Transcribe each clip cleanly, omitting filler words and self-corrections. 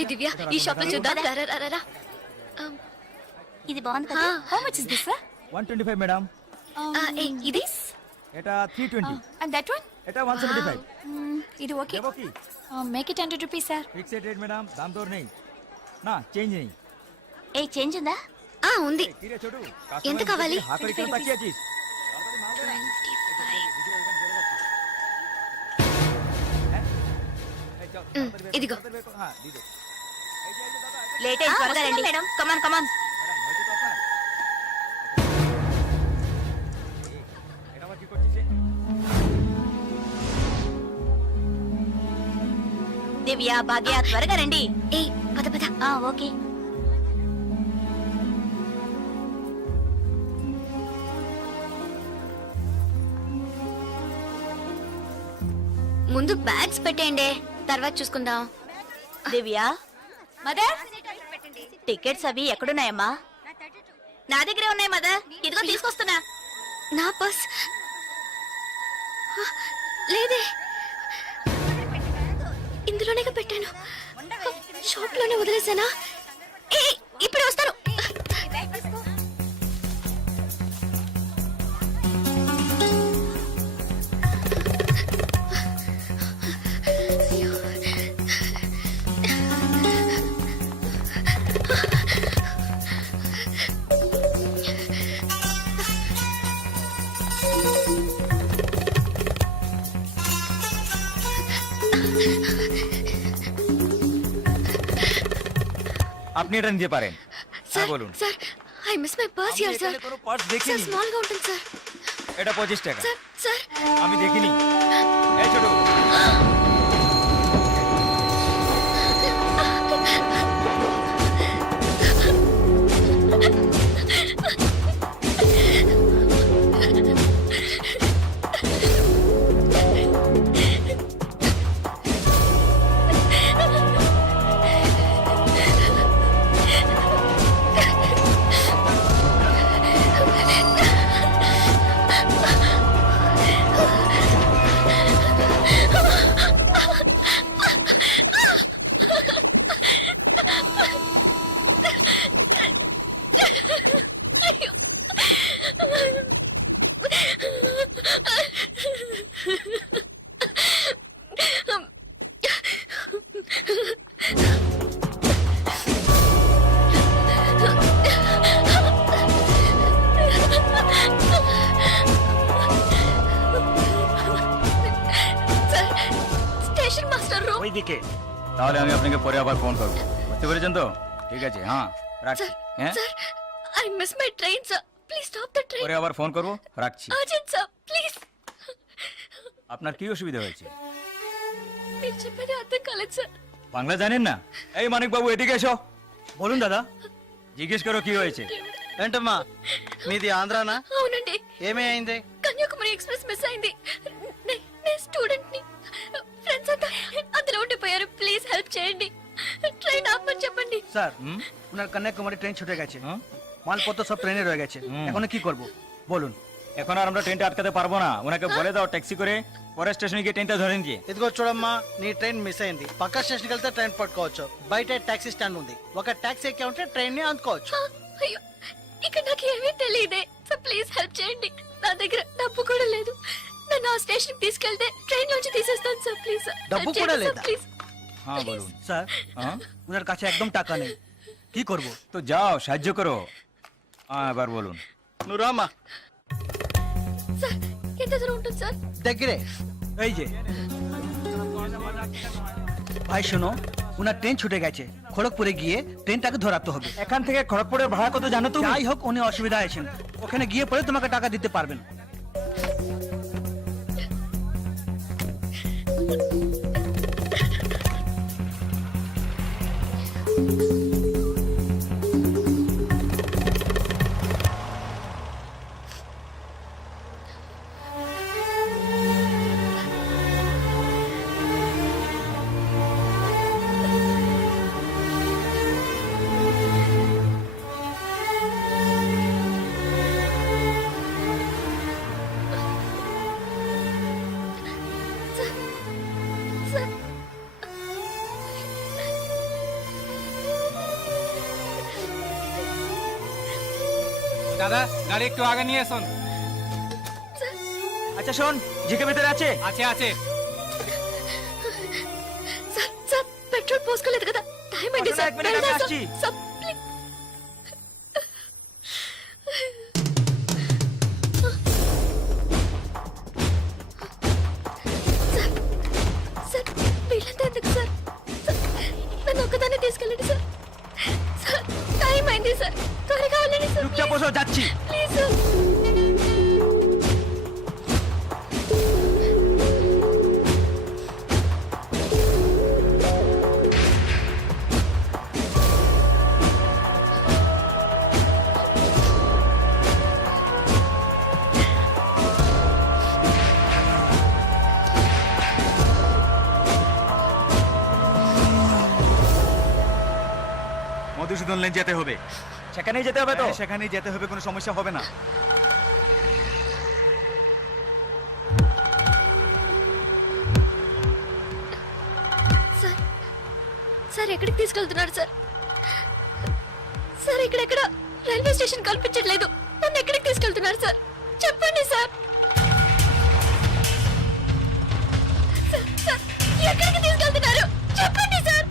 ఏ దివ్య, ఈ షాప్ లో చూద్దాం. ఇది బాగుంది కదా. How much is this sir? 125 madam. ఇది ఎటా 320. And that one? ఎటా 175. ఇది okay. Okay. Make it 100 rupees sir. Fixed rate madam, దామ్ తోర్ नहीं నా చేంజ్ नहीं. ఏ చేంజ్ ఉందా? ఉంది. తీరే చూడు. ఎంత కావాలి? ఆఖరి కిలో తక్కువ చీజ్. ఇదిగో. లేట్ అయ్యి త్వరగా రండి మేడం. కమాన్ కమాన్. దివ్య, భాగ్య త్వరగా రండి. ఏ పద పద. ఓకే. ముందు బ్యాగ్స్ పెట్టేయండి, తర్వాత చూసుకుందాం. దివ్య, మదర్ టికెట్స్ అవి ఎక్కడున్నాయమ్మా? నా దగ్గరే ఉన్నాయి మదర్. ఇదిగో తీసుకొస్తున్నా. నా పర్స్ లేదే, ఇందులోనే పెట్టాను. షాప్ లోనే వదిలేసానా? ఇప్పుడు వస్తాను. আপনি এটা নিতে পারেন। স্যার বলুন। Sir, I miss my purse here, sir. Purse দেখিনি। স্যার, স্মল గా ఉంటుంది স্যার। এটা 25 টাকা। স্যার স্যার, আমি দেখিনি। এই ছোট। ওইদিকে। তাহলে আমি আপনাকে পরে আবার ফোন করব। বুঝতে পেরেছেন তো? ঠিক আছে, হ্যাঁ রাখছি। হ্যাঁ sir, I miss my train, sir. Please stop the train. পরে আবার ফোন করব, রাখছি। Urgent, sir. Please. আপনার কি অসুবিধা হয়েছে? మీరు చెప్పేది అర్థం కాలేదు సార్। বাংলা জানেন না? এই মানিক বাবু এদিকে এসো। বলুন দাদা। জিজ্ঞেস করো কি হয়েছে। ఏంటమ్మా మీది ఆంధ్రానా? అవునండి। ఏమే అయింది? కన్యాకుమారి ఎక్స్ప్రెస్ మిస్ అయింది। నేను స్టూడెంట్ ని, ఫ్రెండ్స్ అంతా అందులో ఉండిపోయారు। ప్లీజ్ హెల్ప్ చేయండి, ট্রেন ఆపమని చెప్పండి। স্যার ওনার কন্যাকুমারী ট্রেন ছুটে গেছে, মালপত্র সব ট্রেনে রয়ে গেছে, এখন কি করব বলুন? এখন আর আমরা ট্রেনটা আটকাতে পারবো না, ওনাকে বলে দাও ট্যাক্সি করে পরের స్టేషన్కి గিয়ে ట్రైన్টা ধরে নিয়ে। ఇదిగో చూడమ్మా, నీ ట్రైన్ మిస్ అయింది, పక్క స్టేషన్కి వెళ్తే ట్రైన్ పట్టుకోవచ్చు, బయట టాక్సీ స్టాండ్ ఉంది, ఒక టాక్సీ ఎక్కి ఉంటే ట్రైన్ ని అందుకోవచ్చు। అయ్యో, ఇక్కడ నాకు ఏమీ తెలియదే సార్, ప్లీజ్ హెల్ప్ చేయండి। నా దగ్గర డబ్బు కూడా లేదు, నన్ను ఆ స్టేషన్ కి తీసుకెళ్తే ట్రైన్ నుంచి తీసేస్తాను సార్, ప్లీజ్ సార్। డబ్బు కూడా లేదా? ప్లీజ్। হ্যাঁ বলুন। স্যার ওনার কাছে একদম টাকা নেই, কি করব? তো যাও সাহায্য করো। হ্যাঁ এবার বলুন। నువ్వు రామ్మా। సార్, ఎంత దూరం ఉంటుంది సార్? దగ్గరే, এই যে। ভাই শোনো, ওনার ট্রেন ছুটে গেছে, খড়গপুরে গিয়ে ট্রেনটাকে ধরাতে হবে। এখান থেকে খড়গপুরের ভাড়া কত জানো তুমি? যাই হোক, উনি অসুবিধা আছেন, ওখানে গিয়ে পরে তোমাকে টাকা দিতে পারবেন। স্যার দাদা গাড়ি একটু আগে নিয়ে এসুন। আচ্ছা শোন, জিকে ভিতরে আছে? আছে আছে। স্যার স্যার పెట్రోల్ పోసుకోలేదు కదా టైం అయింది పక్కన సార్ এক మినిట్, আমি వెళ్దాం আসছি। సార్ ప్లీజ్ సార్ సార్ వీళ్ళంతా ఎందుకు సార్ సార్, నన్ను ఒక్కదాన్ని తీసుకెళ్ళండి సార్ సార్ టైం అయింది సార్ త్వరగా వెళ్ళండి సార్ চুপচাপ বসো, যাচ্ছি। ప్లీజ్ సార్ মধুসূদন লেন যেতে হবে। সেখানেই যেতে হবে তো? হ্যাঁ, সেখানেই যেতে হবে, কোনো সমস্যা হবে না। సార్ సార్ ఎక్కడికి తీసుకెళ్తున్నారు సార్ సార్ ఇక్కడెక్కడ రైల్వే స్టేషన్ కనిపించట్లేదు నన్ను ఎక్కడికి తీసుకెళ్తున్నారు సార్ చెప్పండి సార్ సార్, సార్, ఎక్కడికి తీసుకెళ్తున్నారు చెప్పండి సార్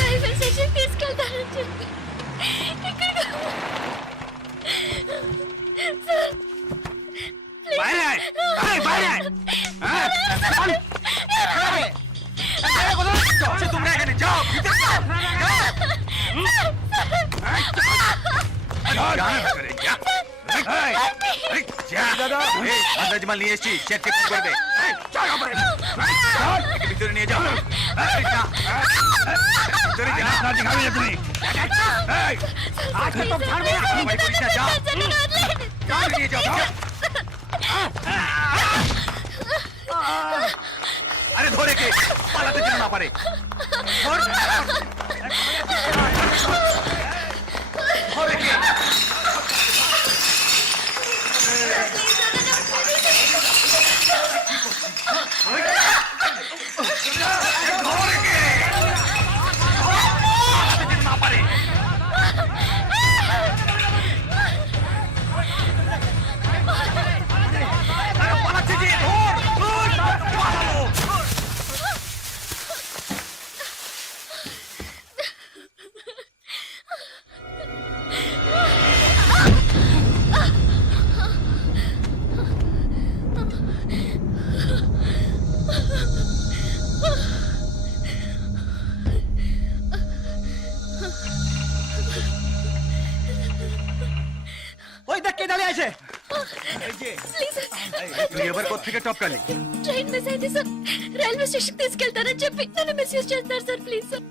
రైల్వే స్టేషన్ తీసుకెళ్తారని చెప్పి ఎక్కడికి సార్ বাইরে আয়, আয়, বাইরে আয়। হ্যাঁ, চল। আচ্ছা, তোমরা এখানে যাও, ভিতরে যাও, যাও। যাও না করে, যা। এই, এই, যা। এই, আন্দাজ মাল নিয়ে এসেছি, চেক চেক করবে। এই, চল, ওপরে। এই, চল, একে ভিতরে নিয়ে যাও। এই, যা। ভিতরে যা। না দিখাবি না তুমি। এই, আজকে তো ছাড়বে না। ভাই, করিস না, যাও। যাও, নিয়ে যাও, যাও। আরে ধরে কে পালাতে যেন না পারে ধরে কে ধরে কে পালাতে যেন না পারে পালাচ্ছে যে ধর পালালো ওই দেখ কে দাঁড়িয়ে আছে। ప్లీజ్ তুই এবার কোথেকে টপকালি ట్రైన్ మిస్ అయింది సార్ రైల్వే స్టేషన్ తీసుకెళ్తారని చెప్పి నన్ను మిస్యూజ్ చేస్తున్నారు sir please sir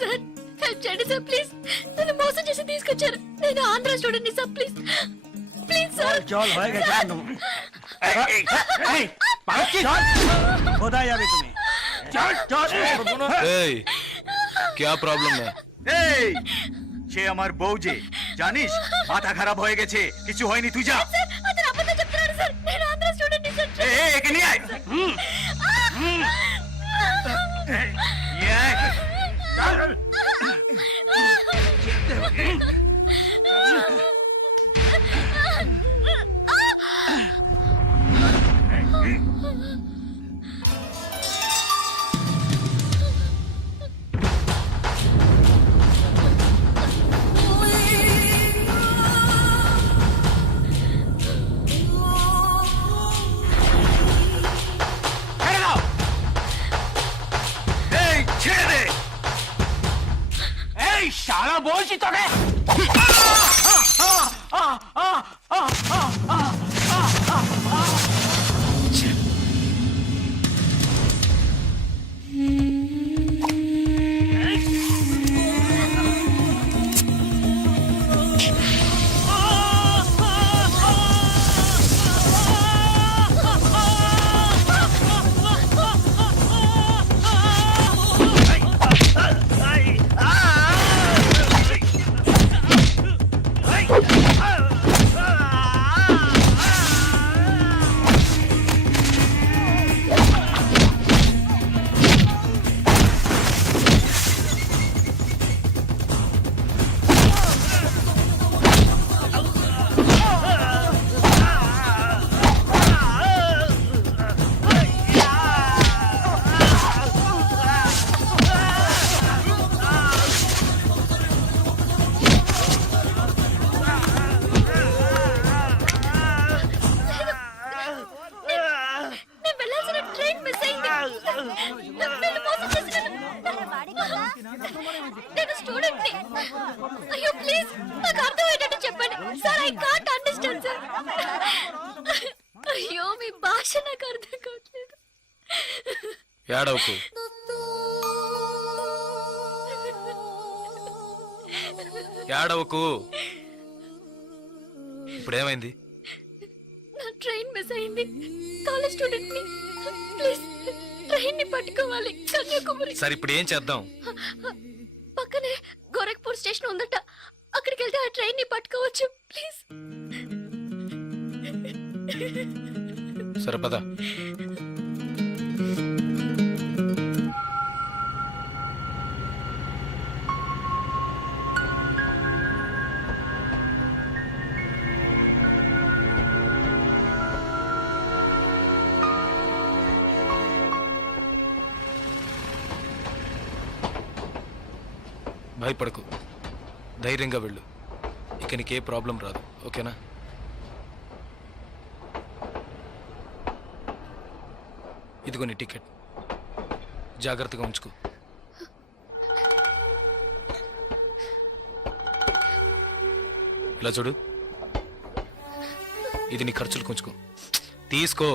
sir help చేయండి సార్ ప్లీజ్ నన్ను మోసం చేసి తీసుకొచ్చారు నేను Andhra student sir please please sir চল, হয়ে গেছে কেন? এই, পালাচ্ছিস? কোথায় যাবে তুমি? চল, চল। এই क्या प्रॉब्लम है? এই সে আমার বউ যে জানিস মাথা খারাপ হয়ে গেছে কিছু হয়নি তুই যা సార్ అతను అబద్ధం చెప్తున్నాడు సార్ నేను ఆంధ్ర స్టూడెంట్ సార్ এ এ, একে নিয়ে আয় নিয়ে আয়। চল। ছেড়ে দাও। এই నేను వెళ్ళాల్సిన ట్రైన్ మిస్ అయింది. నన్ను మోసం చేసినారు. నేను స్టూడెంట్ ని. అయ్యో ప్లీజ్ నాకు అర్థమయ్యేటట్టు చెప్పండి sir. I can't understand sir. అయ్యో మీ భాష నాకు అర్థం కావట్లేదు. ఏడవకు. ఏడవకు. ఇప్పుడేమైంది? నా ట్రైన్ మిస్ అయింది. కాలేజ్ స్టూడెంట్ ని. ప్లీజ్ ట్రైన్ ని పట్టుకోవాలి కన్యాకుమారి. సరే ఇప్పుడు ఏం చేద్దాం? పక్కనే గోరఖ్పూర్ స్టేషన్ ఉందట. అక్కడికి వెళ్తే ఆ ట్రైన్ ని పట్టుకోవచ్చు. ప్లీజ్. సరే పద. భయపడకు, ధైర్యంగా వెళ్ళు. ఇక నీకే ప్రాబ్లం రాదు, ఓకేనా? ఇదిగో నీ టికెట్, జాగ్రత్తగా ఉంచుకో. ఇలా చూడు, ఇది నీ ఖర్చులకు ఉంచుకో. తీసుకో.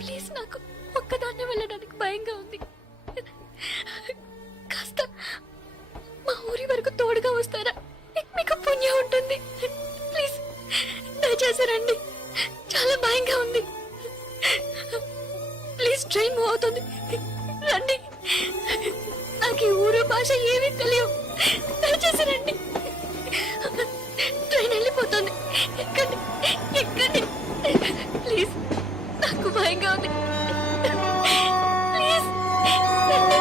ప్లీజ్ నాకు ఒక్కదాన్నే వెళ్ళడానికి భయంగా ఉంది. కాస్త మా ఊరి వరకు తోడుగా వస్తారా? మీకు పుణ్యం ఉంటుంది. ప్లీజ్ దయచేసి రండి. చాలా భయంగా ఉంది. ప్లీజ్ ట్రైన్ మూవ్ అవుతుంది. రండి. నాకు ఈ ఊరు భాష ఏమీ తెలియవు. దయచేసి రండి. ట్రైన్ వెళ్ళిపోతుంది. ఎక్కండి, ఎక్కండి. ప్లీజ్ నాకు భయంగా ఉంది. ప్లీజ్ రండి.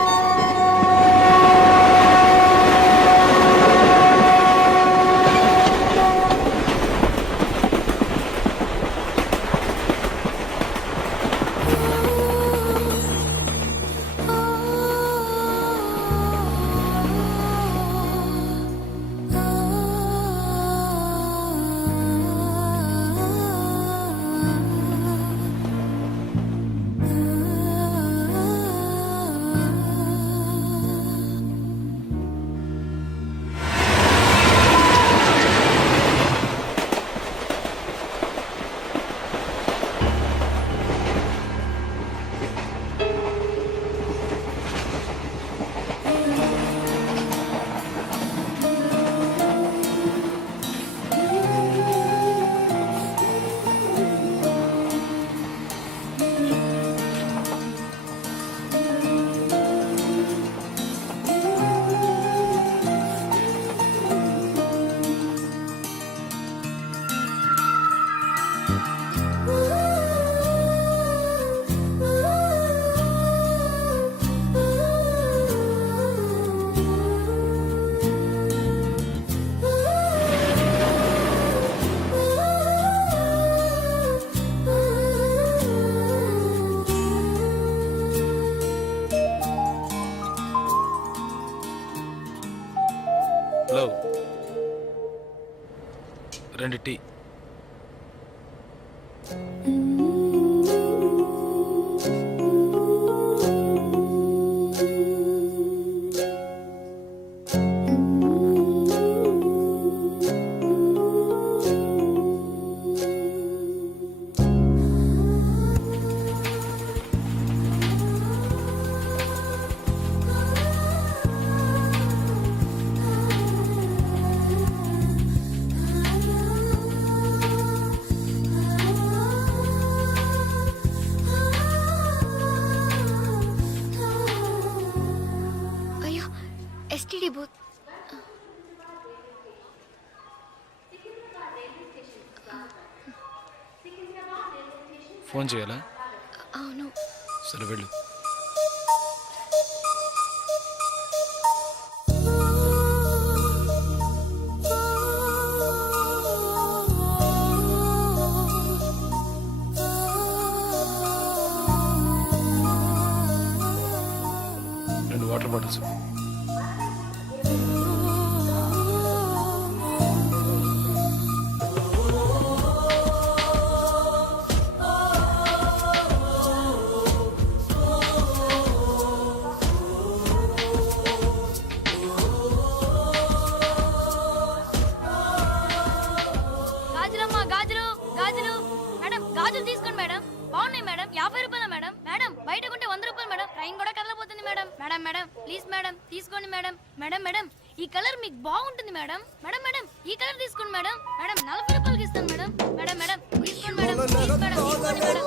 హలో, 2 టీ. STD booth. ఫోన్ చేయాలా? అవును. సరే వెళ్ళు. రెండు వాటర్ బాటిల్స్. గాజులమ్మా, గాజులు గాజులు. మేడం గాజులు తీసుకోండి మేడం. బాగున్నాయి మేడం. 50 రూపాయలు మేడం. మేడం బయట కొంటే 100 రూపాయలు మేడం. ట్రైన్ కూడా కదలబోతుంది madam. Madam madam please madam తీసుకోండి మేడం. మేడం మేడం ఈ కలర్ మీకు బాగుంటుంది మేడం. మేడం మేడం ఈ కలర్ తీసుకోండి మేడం. మేడం 40 రూపాయలకి ఇస్తాను మేడం. మేడం మేడం తీసుకోండి మేడం. ప్లీజ్ మేడం తీసుకోండి మేడం. 20 రూపాయలు మేడం.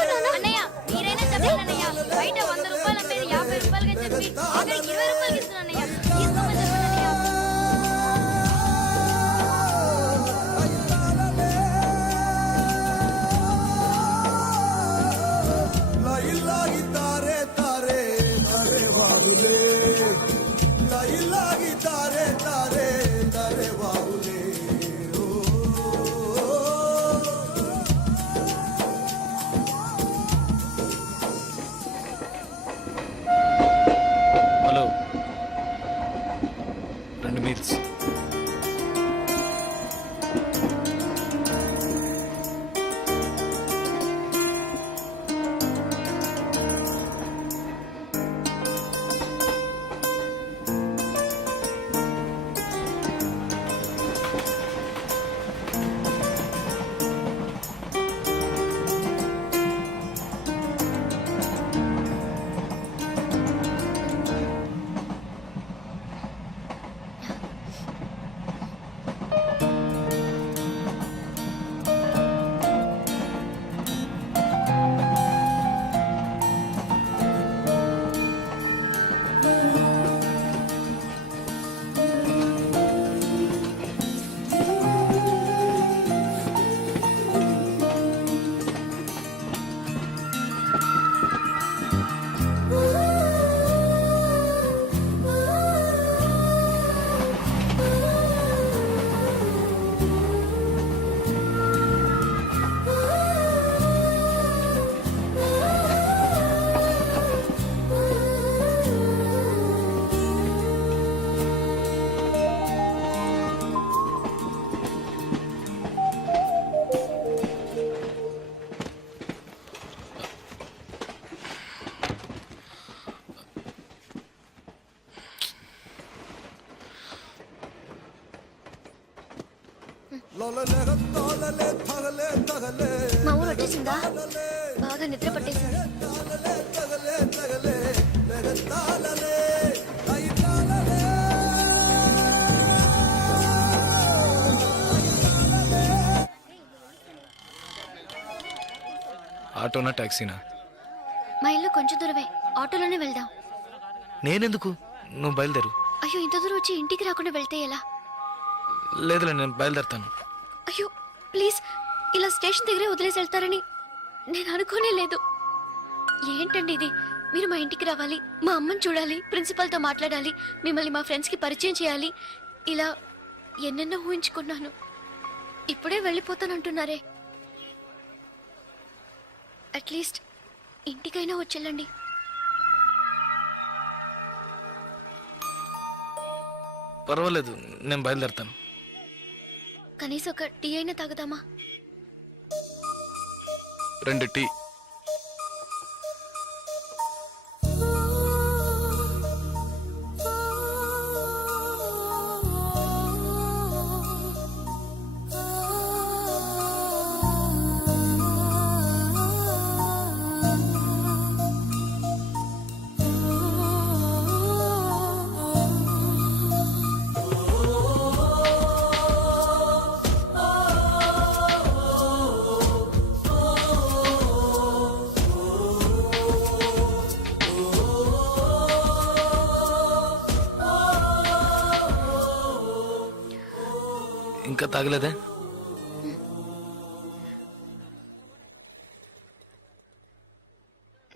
మేడం అన్నయ్య మీరైనా చెప్పండి అన్నయ్య. బయట 100 రూపాయలు అమ్మేది 50 రూపాయలకి చెప్పి ఆఖరికి 20 రూపాయలకి ఇస్తున్నాను అన్నయ్య. తీసుకోమని చెప్పండి అన్నయ్య. Hello, 2 meals. మా ఊరు వచ్చేసిందా? బాగా నిద్ర పట్టేసింది. ఆటోనా టాక్సీనా? మా ఇల్లు కొంచెం దూరమే. ఆటోలోనే వెళ్దాం. నేనెందుకు? నువ్వు బయలుదేరు. అయ్యో ఇంత దూరం వచ్చి ఇంటికి రాకుండా వెళ్తే ఎలా? లేదులే, నేను బయలుదేరుతాను. అయ్యో ప్లీజ్, ఇలా స్టేషన్ దగ్గరే వదిలేసి వెళ్తారని నేను అనుకోనే లేదు. ఏంటండి ఇది? మీరు మా ఇంటికి రావాలి, మా అమ్మని చూడాలి, ప్రిన్సిపల్తో మాట్లాడాలి, మిమ్మల్ని మా ఫ్రెండ్స్కి పరిచయం చేయాలి. ఇలా ఎన్నెన్నో ఊహించుకున్నాను. ఇప్పుడే వెళ్ళిపోతానంటున్నారే. అట్లీస్ట్ ఇంటికైనా వచ్చేళ్ళండి. పర్వాలేదు, నేను బయలుదేరుతాను. కనీసం ఒక టీ అయినా తాగుదామా? 2 టీ. ఇంకా తాగలేదే?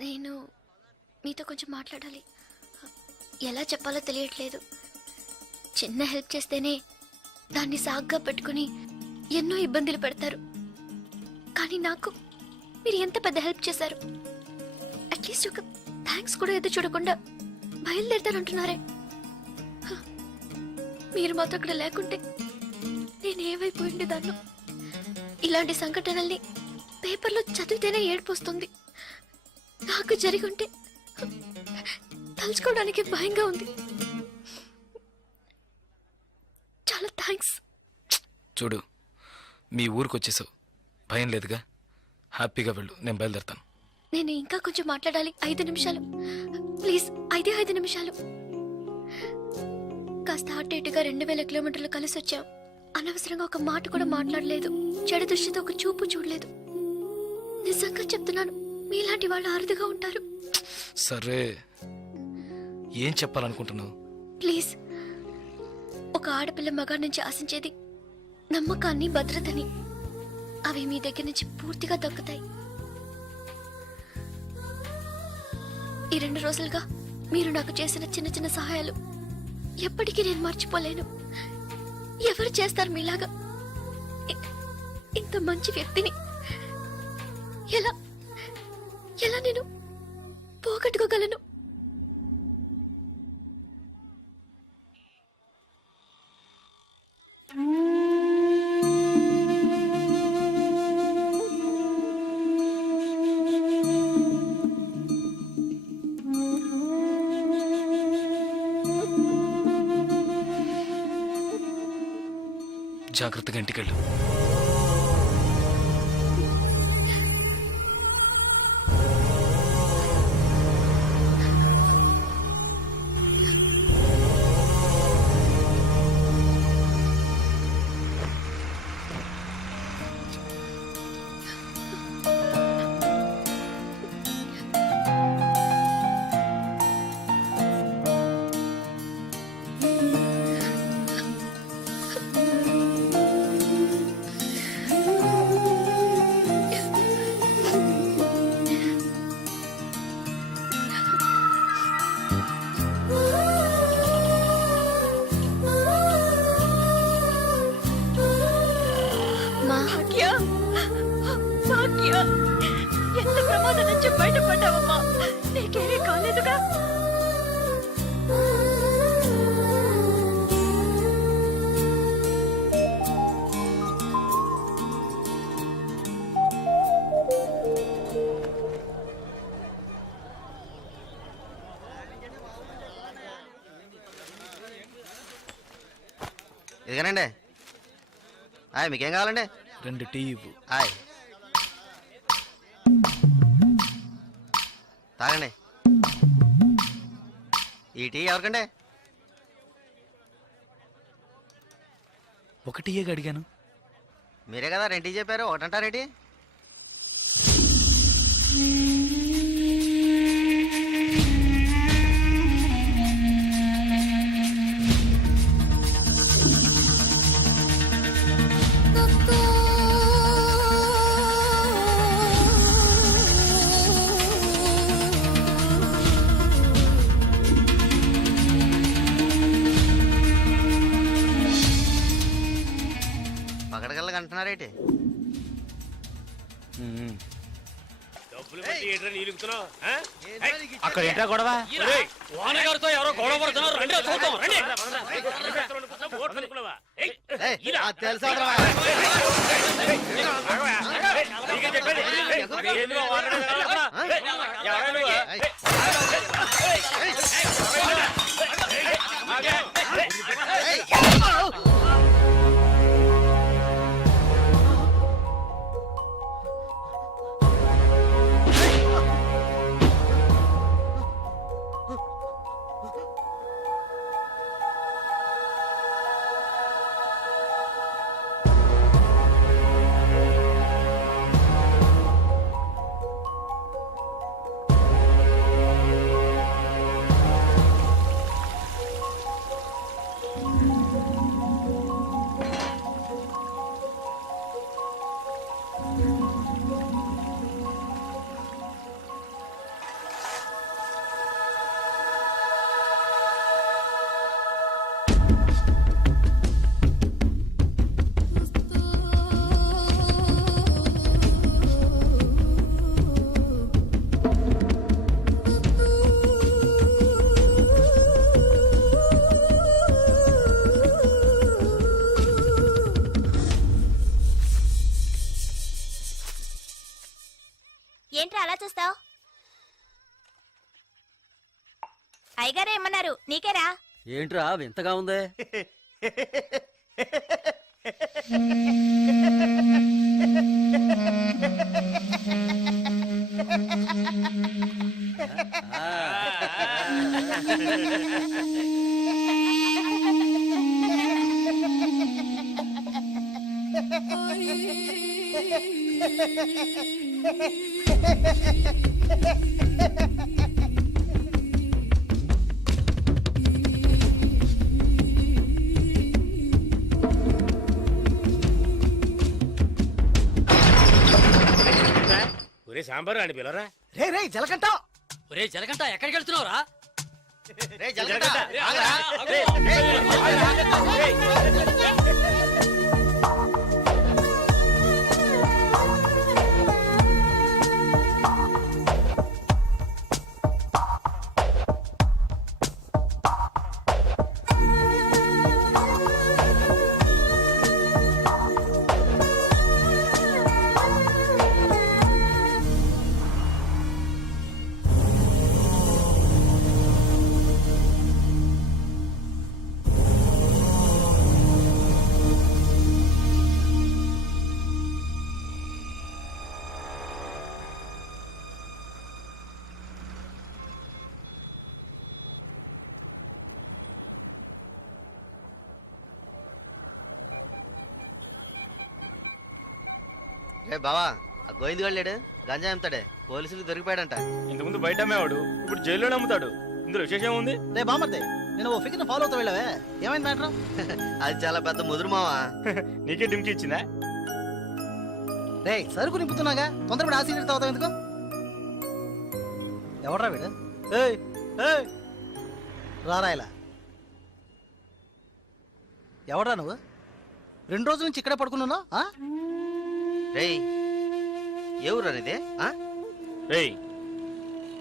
నేను మీతో కొంచెం మాట్లాడాలి. ఎలా చెప్పాలో తెలియట్లేదు. చిన్న హెల్ప్ చేస్తేనే దాన్ని సాగ్గా పెట్టుకుని ఎన్నో ఇబ్బందులు పెడతారు. కానీ నాకు మీరు ఎంత పెద్ద హెల్ప్ చేశారు. అట్లీస్ట్ ఒక థ్యాంక్స్ కూడా ఎదురు చూడకుండా బయలుదేరుతారంటున్నారే. హ, మీరు మాతో అక్కడ లేకుంటే నేను ఏమైపోయి ఉండేదాన్ని. ఇలాంటి సంఘటనల్ని పేపర్లో చదివితేనే ఏడుపు వస్తుంది. నాకు జరిగి ఉంటే తలుచుకోవడానికి భయంగా ఉంది. చాలా థ్యాంక్స్. చూడు, మీ ఊరికి వచ్చేసావు, భయం లేదుగా. హ్యాపీగా వెళ్ళు, నేను బయలుదేరుతాను. నేను ఇంకా కొంచెం మాట్లాడాలి. 5 నిమిషాలు ప్లీజ్. 5 నిమిషాలు. కాస్త అటు ఇటుగా 2000 కిలోమీటర్లు కలిసి వచ్చాం. అనవసరంగా ఒక మాట కూడా మాట్లాడలేదు. చెడు దృష్టితో ఒక చూపు చూడలేదు. నిజంగా చెప్తున్నాను, మీలాంటి వాళ్ళు అరుదుగా ఉంటారు. సరే, ఏం చెప్పాలనుకుంటున్నావు? ప్లీజ్. ఒక ఆడపిల్ల మగాడి నుంచి ఆశించేది నమ్మకాన్ని, భద్రతని. అవి మీ దగ్గర నుంచి పూర్తిగా దక్కుతాయి. ఈ 2 రోజులుగా మీరు నాకు చేసిన చిన్న చిన్న సహాయాలు ఎప్పటికీ నేను మర్చిపోలేను. ఎవరు చేస్తారు మీలాగా? ఇంత మంచి వ్యక్తిని ఎలా ఎలా నేను పోగొట్టుకోగలను? జాగ్రత్తగా ఇంటికెళ్ళు. ఎంత ప్రమాదం నుంచి బయటపడ్డావమ్మా. నీకేమీ కాలేదుగా? ఇదిగానండి. మీకేం కావాలండి? 2 టీ ఇవ్వు. తాగండి. ఈ టీ ఎవరికండి? 1 టీయేగా అడిగాను. మీరే కదా 2 టీ చెప్పారు, ఒకటంటారేటి? పకడగల్లగా అంటున్నారేటి? అక్కడ ఏంట్రా గొడవ? తెలుసా? అయ్యగారే ఏమన్నారు నీకేరా? ఏంట్రా వింతగా ఉందే? ఒరే సాంబారు అని పిలరా. రే రే జలకంట ఒరే జలగంట ఎక్కడికి వెళ్తున్నావురా? రే జలగంట, రే బావా ఆ గోవింద్ గారు లేడు, గంజా అమ్ముతాడే, పోలీసులు దొరికిపోయాడంట. ఇంతకుముందు బయట అమ్మేవాడు, ఇప్పుడు జైల్లోనే అమ్ముతాడు. ఇందులో విశేషం ఉంది? రే బామర్దే, నేను ఓ ఫిగర్ ఫాలో అవుతా వెళ్ళావే, ఏమైంది మ్యాటర్? అది చాలా పెద్ద ముదురు మావా. నీకే డింకి ఇచ్చిందా? రే సరుకు నింపుతున్నాగా, తొందరపడి ఆ సీనియర్ తాగుతావు ఎందుకు? ఎవడ్రా వీడు? ఏయ్ ఏయ్ రారా ఇలా. ఎవడ్రా నువ్వు? 2 రోజుల నుంచి ఇక్కడే పడుకున్నావు? రే ఏ ఊరు అనేది? రేయ్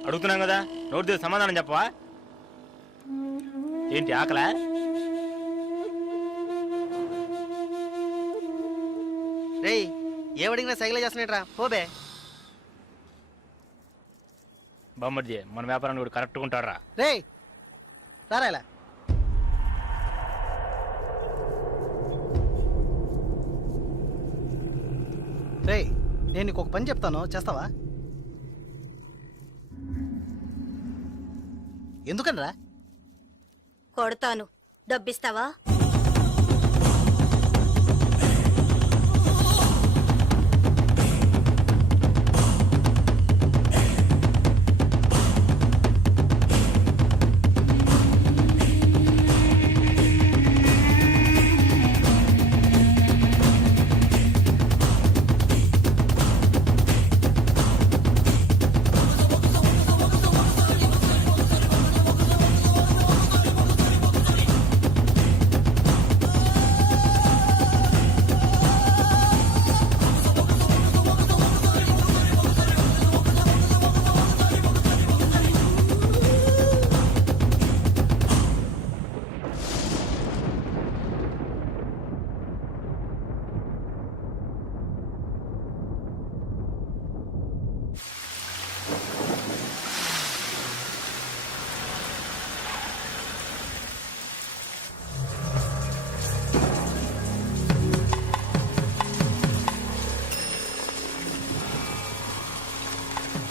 అడుగుతున్నాం కదా, నోటి దగ్గర సమాధానం చెప్పవా? ఏంటి ఆకలా? రే ఏమడిగినా సైకిల్ చేస్తున్నాడ్రా, పోబే. బొమ్మడి మన వ్యాపారాన్ని కూడా కరెక్ట్గా ఉంటారా? రే రారా ఇలా. రే నేను నీకు ఒక పని చెప్తాను, చేస్తావా? ఎందుకనరా? కొడతాను, డబ్బిస్తావా?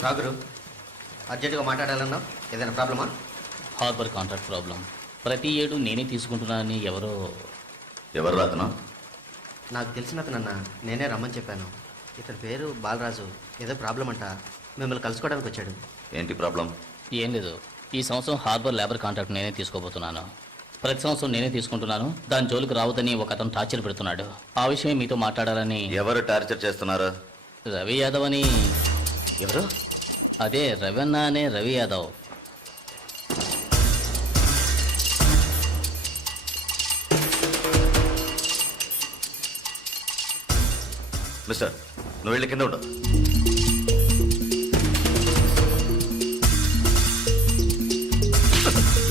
రాగురు అర్జెంటుగా మాట్లాడాలన్నావు, ఏదైనా ప్రాబ్లమా? Harbour contract problem. ప్రతి ఏడు నేనే తీసుకుంటున్నానని ఎవరు రాతను? నాకు తెలిసిన అతనన్న, నేనే రమ్మని చెప్పాను. ఇతని పేరు బాలరాజు. ఏదో ప్రాబ్లం అంట, మిమ్మల్ని కలుసుకోవడానికి వచ్చాడు. ఏంటి ప్రాబ్లం? ఏం లేదు, ఈ సంవత్సరం హార్బర్ లేబర్ కాంట్రాక్ట్ నేనే తీసుకోబోతున్నాను. ప్రతి సంవత్సరం నేనే తీసుకుంటున్నాను. దాని జోలికి రావద్దని ఒక అతను టార్చర్ పెడుతున్నాడు. ఆ విషయం మీతో మాట్లాడాలని. ఎవరు టార్చర్ చేస్తున్నారు? రవి యాదవ్ అని. ఎవరు? అదే రవణ అనే రవి యాదవ్. మిస్టర్, నువ్వు వెళ్ళి కింద ఉండు.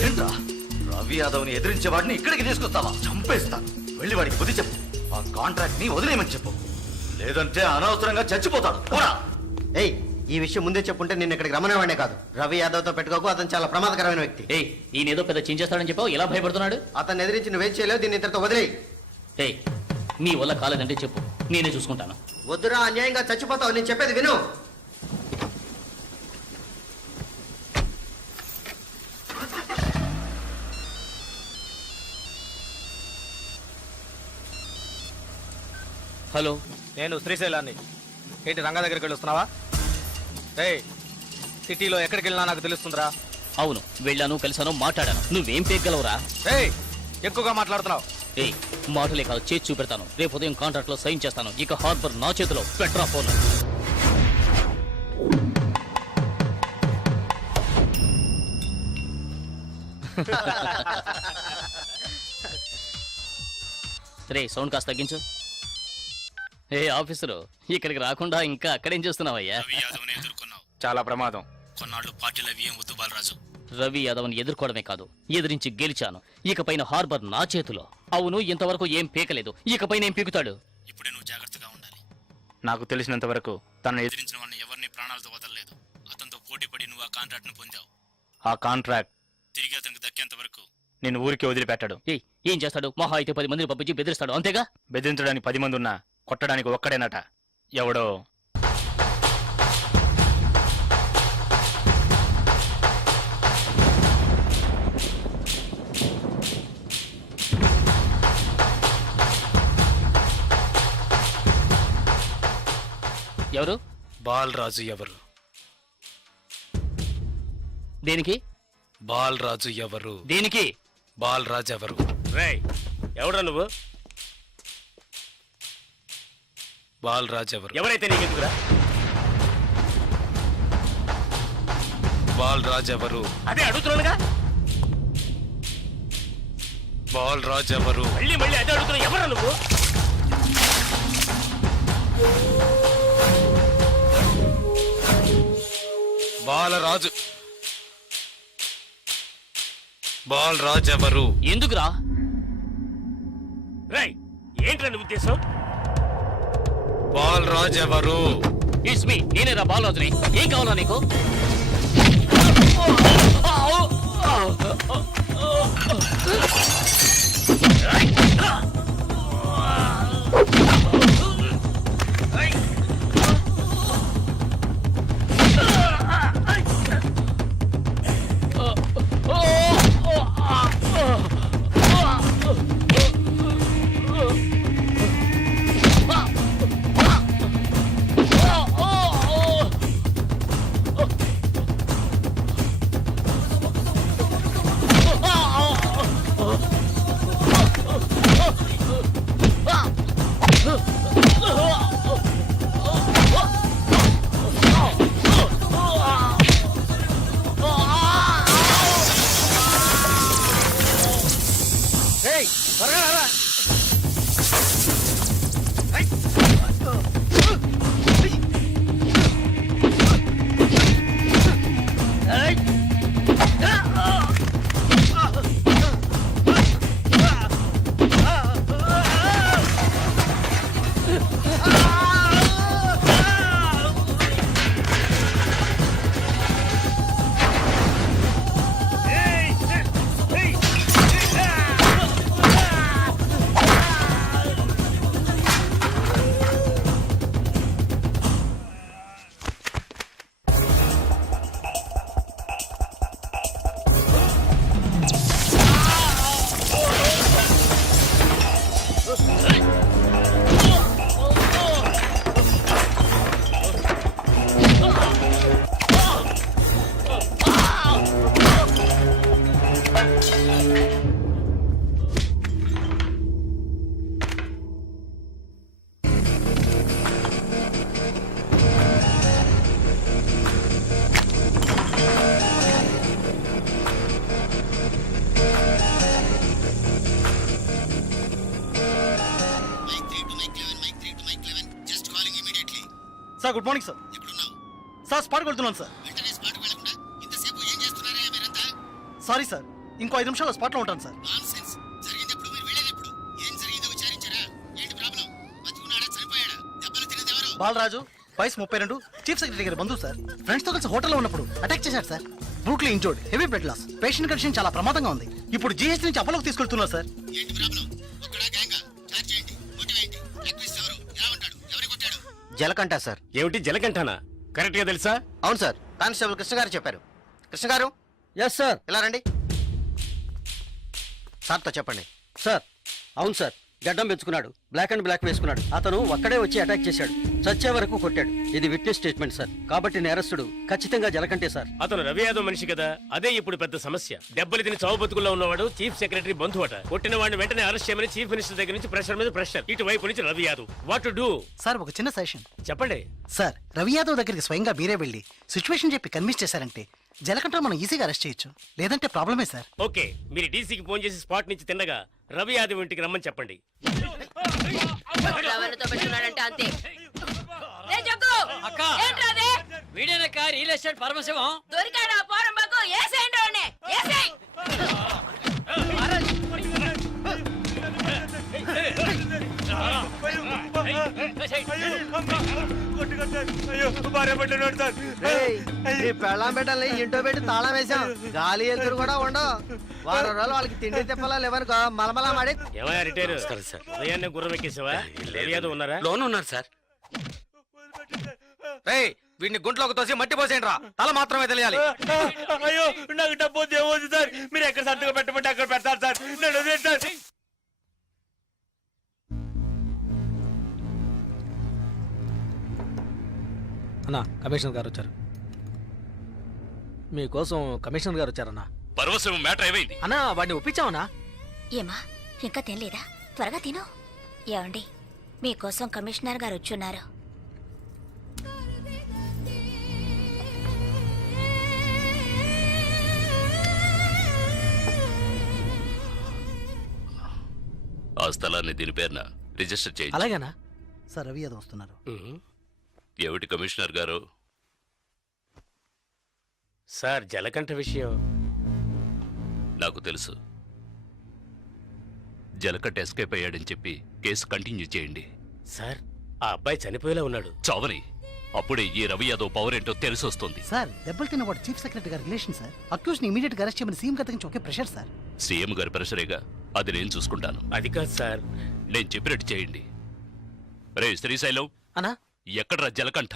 ఏంట్రా, రవి యాదవ్ని ఎదిరించే వాడిని ఇక్కడికి తీసుకొస్తావా? చంపేస్తాను. వెళ్ళి వాడికి బుద్ధి చెప్పు. ఆ కాంట్రాక్ట్ ని వదిలేయమని చెప్పు, లేదంటే అనవసరంగా చచ్చిపోతాడు. ఏయ్ ఈ విషయం ముందే చెప్పుంటే నేను ఇక్కడికి రమ్మనేవాడే కాదు. రవి యాదవ్తో పెట్టుకోకు, అతను చాలా ప్రమాదకరమైన వ్యక్తి. ఏయ్ ఈయన ఏదో పెద్ద చించేస్తాడని చెప్పావు, ఎలా భయపడుతున్నాడు? అతన్ని ఎదిరించి నువ్వేం చేయలేవు, దీన్ని ఇతరుతో వదిలేయి. ఏయ్ నీ వల్ల కాలేదంటే చెప్పు, నేనే చూసుకుంటాను. వద్దురా, అన్యాయంగా చచ్చిపోతావు. నేను చెప్పేది విను. హలో, నేను శ్రీశైలాన్ని. ఏంటి రంగా దగ్గరికి వెళ్ళొస్తున్నావా? ఏయ్, సిటీలో ఎక్కడికి వెళ్ళినా నాకు తెలుస్తుందిరా. అవును వెళ్ళాను, కలిసాను, మాట్లాడాను. నువ్వేం పేగలవురా? ఏయ్, ఎక్కువగా మాట్లాడుతున్నావు. ఏయ్ మాటలే కాదు, చేసి చూపెడతాను. రేపు ఉదయం కాంట్రాక్ట్ లో సైన్ చేస్తాను. ఇక హార్బర్ నా చేతిలో. Petra phone. రే సౌండ్ కాస్త తగ్గించు. ఏ ఆఫీసరు, ఇక్కడికి రాకుండా ఇంకా అక్కడేం చేస్తున్నావయ్యా? చాలా ప్రమాదం. కొన్నాళ్ళు పార్టీలు అవి ఏం వద్దు బాలరాజు. రవి యాదవ్ని ఎదుర్కోవడమే కాదు, ఎదిరించి గెలిచాను. ఇకపైన హార్బర్ నా చేతిలో. అవును, ఇంతవరకు ఏం పీకలేదు, ఇకపైన ఏం పీకుతాడు? ఇప్పుడే నువ్వు జాగ్రత్తగా ఉండాలి. నాకు తెలిసినంత వరకు తనను ఎదిరించిన వాడిని ఎవరిని ప్రాణాలతో వదలలేదు. అతనితో పోటీ పడి నువ్వు ఆ కాంట్రాక్ట్ ను పొందావు. ఆ కాంట్రాక్ట్ తిరిగి అతనికి దక్కేంత వరకు నేను ఊరికి వదిలిపెట్టాడు. ఏయ్ ఏం చేస్తాడు? మహా అయితే 10 మందిని పంపించి బెదిరిస్తాడు, అంతేగా? బెదిరించడానికి 10 మంది ఉన్నా కొట్టడానికి ఒక్కడేనట. ఎవడో ఎవరు? బాలరాజు ఎవరు? దేనికి? బాలరాజు ఎవరు? దేనికి? బాలరాజు ఎవరు? రేయ్, ఎవడ్రా నువ్వు? బాలరాజు ఎవరు? ఎవరైతే నీకెందుకురా? బాలరాజు ఎవరు? అదే అడుగుతున్నానుగా. బాలరాజు ఎవరు? మళ్ళీ మళ్ళీ అదే అడుగుతున్నా. ఎవరా నువ్వు? బాలరాజు. బాలరాజు ఎవరు? ఎందుకురా? రేయ్, ఏంట్రా నీ ఉద్దేశం? బాలరాజు ఎవరు? ఇట్స్ మీ, నేనేరా బాలరాజుని. ఏం కావాలా నీకు? రేయ్, త్వరగా రారా. Sir good morning sir. Sir స్పాట్కి వెళ్తున్నాను సార్. సారీ సార్, ఇంకో 5 నిమిషాల్లో స్పాట్లో ఉంటాను సార్. బాలరాజు వయసు 32, చీఫ్ సెక్రటరీ గారి బంధువు సార్. ఫ్రెండ్స్ తో కలిసి హోటల్లో ఉన్నప్పుడు అటాక్ చేశారు sir. Brutally injured, heavy blood loss. Patient condition చాలా ప్రమాదంగా ఉంది. ఇప్పుడు జీహెచ్ నుంచి అపోలోకి తీసుకెళ్తున్నారు సార్. జలకంట సార్. ఏమిటి జలకంఠానా? కరెక్ట్ గా తెలుసా? అవును సార్, కానిస్టేబుల్ కృష్ణ గారు చెప్పారు. కృష్ణ గారు ఎస్ సార్. ఇలా రండి. సార్తో చెప్పండి. సార్ అవును సార్, గడ్డం పెంచుకున్నాడు, బ్లాక్ అండ్ బ్లాక్ వేసుకున్నాడు. అతను ఒక్కడే వచ్చి అటాక్ చేశాడు, చచ్చే వరకు కొట్టాడు. ఇది విట్నెస్ స్టేట్మెంట్ సార్. కాబట్టి నేరస్తుడు ఖచ్చితంగా జలకంటే సార్. అతను రవి యాదవ్ మనిషి కదా, అదే ఇప్పుడు పెద్ద సమస్య. దెబ్బలు తిని చావు బతుకుల్లో ఉన్నవాడు చీఫ్ సెక్రటరీ బంధువు అట. కొట్టిన వాడిని వెంటనే అరెస్ట్ చేయమని చీఫ్ మినిస్టర్ దగ్గర నుంచి ప్రెషర్ మీద ప్రెషర్. ఇటువైపు నుంచి Ravi Yadav. What to do? Sir ఒక చిన్న సజెషన్. చెప్పండి. సార్ రవి యాదవ్ దగ్గరికి స్వయంగా మీరే వెళ్ళి సిచ్యువేషన్ చెప్పి కన్విన్స్ చేశారంటే జలకంట మనం ఈజీగా అరెస్ట్ చేయొచ్చు. లేదంటే ప్రాబ్లమే సార్. ఓకే, మీరు డీసీకి ఫోన్ చేసి స్పాట్ నుంచి తిన్నగా రవి యాదవ్ ఇంటికి రమ్మని చెప్పండి. అంతే. అక్క వీడేనక్క రియల్ ఎస్టేట్ పరమశివం. దొరికాడా పోరంబాకు ఏసేయండి. పెళ్ళాం పెట్టాలి, ఇంటో పెట్టి తాళం వేసాం. గాలి ఎదురు కూడా ఉండవు. వారం రోజులు వాళ్ళకి తిండి తిప్పలా లేవనుకో మలమలా మాడి. ఏమయ్యా రిటైర్ సార్, ఉదయాన్నే గుర్రం ఎక్కేసావా? రవి యాదవ్ ఉన్నారా? లోన్ ఉన్నారు సార్. వీడిని గుంట్లోకి తోసి మట్టి పోసేయండి రా, తల మాత్రమే తెలియాలి. అయ్యో నాకు డబ్బు ఏమవుతుంది సార్? మీరు ఎక్కడ సంతకం పెట్టమంటే అక్కడ పెడతారు సార్. నేను వదిలేస్తాను. అన్నా కమిషనర్ గారు వచ్చారు. మీకోసం కమిషనర్ గారు వచ్చారన్నా. పరవశం మ్యాటర్ ఏమైంది? అన్నా వాడిని ఒప్పించావనా? ఏమా ఇంకా తినలేదా? త్వరగా తిను. ఏమండి మీకోసం కమిషనర్ గారు వచ్చున్నారు. ఆ స్థలాన్ని దీని పేరున రిజిస్టర్ చేయండి. అలాగేనా? సార్ రవి యాదవ్ వస్తున్నారు. ఏమిటి కమిషనర్ గారు? సార్ జలకంఠ విషయం నాకు తెలుసు. జలకట్ట ఎస్కేప్ అయ్యాడని చెప్పి కేసు కంటిన్యూ చేయండి. సార్ ఆ అబ్బాయి చనిపోయేలా ఉన్నాడు. చావని అప్పుడే ఈ రవి యాదవ్ పవర్ ఏంటో తెలిసి వస్తుంది. సార్ దెబ్బలు తిన్నవాడు చీఫ్ సెక్రటరీ గారి రిలేషన్ సార్. అక్యూజ్ ని ఇమీడియట్ గా అరెస్ట్ చేయమని సీఎం గారి నుంచి ఒకే ప్రెషర్ సార్. సీఎం గారి ప్రెషరేగా, అది నేను చూసుకుంటాను. అది కాదు సార్. నేను చెప్పినట్టు చేయండి. రే శ్రీశైలం, అన్నా ఎక్కడ్రా జలకంఠ?